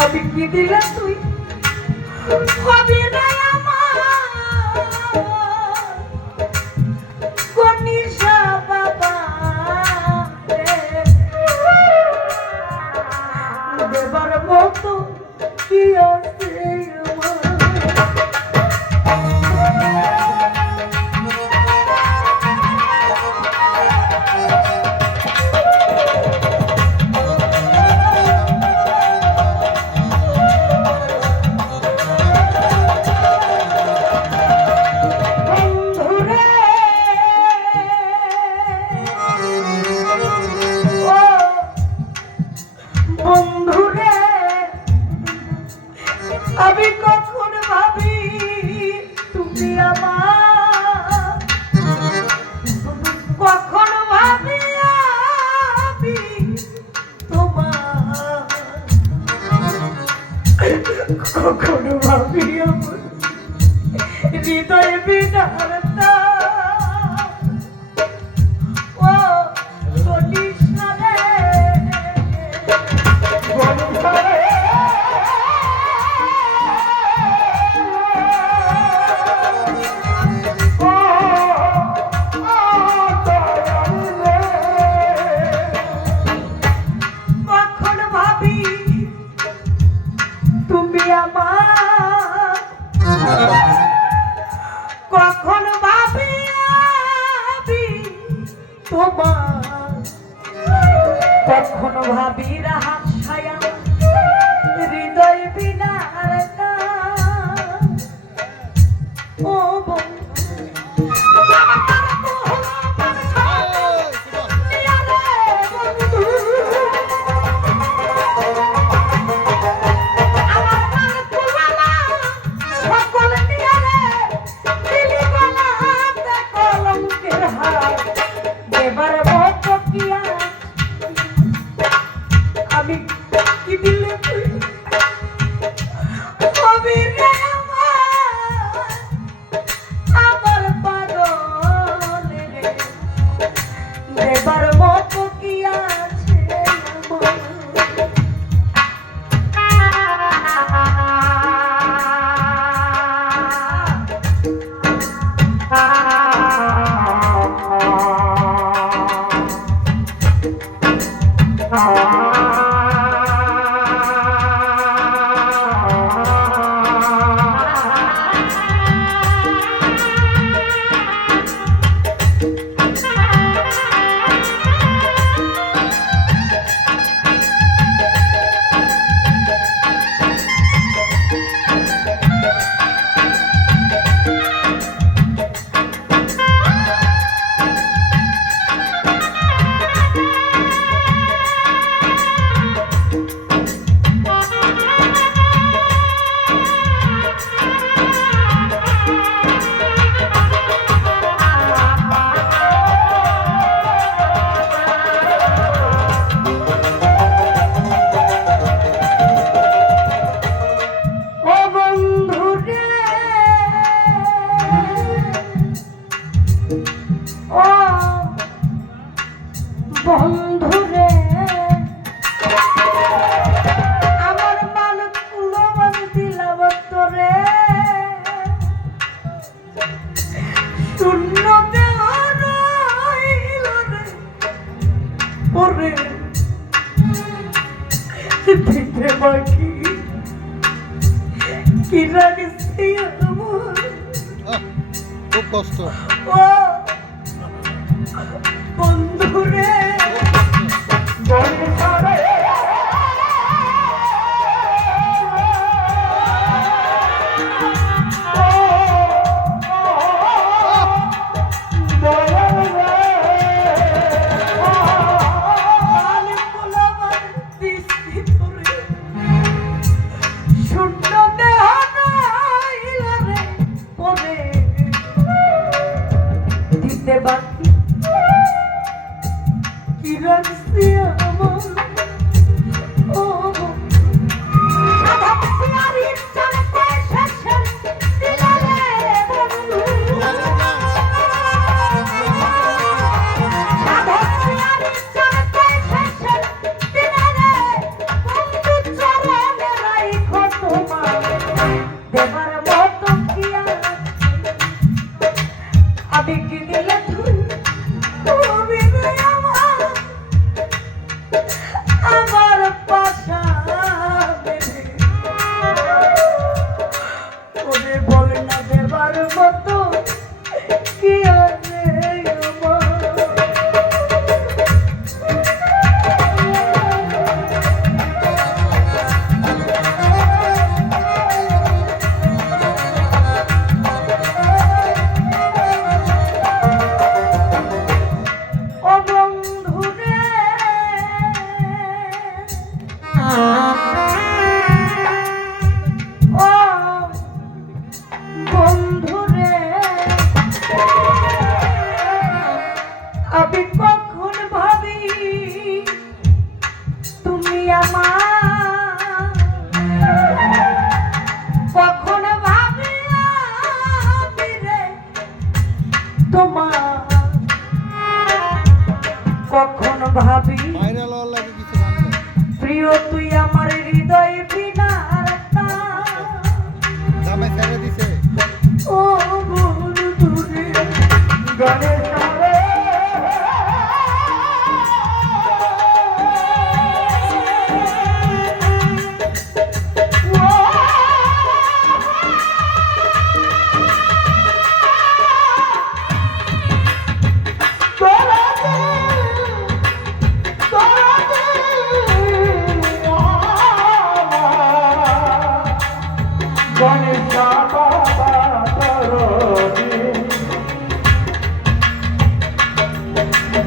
আমি কি দিলে তুই? হবে না দেবার মতো কি আছে తిరగసేయము খুব কষ্ট বন্ধুরে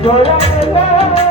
But I love